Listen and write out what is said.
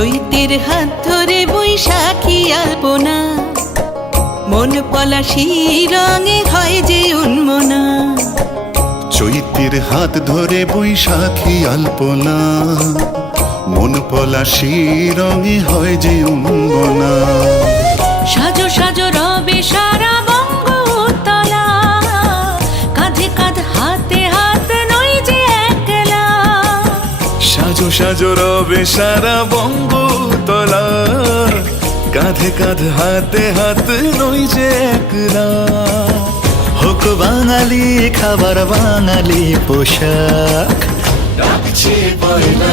চৈতের হাত ধরে বৈশাখী আলপনা, মন পলাশি রঙে হয় যে উন্মনা। চৈতের হাত ধরে বৈশাখী আলপনা, মন পলাশি রঙে হয় যে উন্মনা। সাজো সাজো রবে সারা বঙ্গতলা, কাঁধে কাঁধ হাতে হাত নই যে একলা। সাজো সাজো রবে সারা বঙ্গতলা, কাঁধে কাঁধ হাতে হাত নই যে একলা। হোক বাঙালি খাবার বাঙালি পোশাক, ডাকছে পয়লা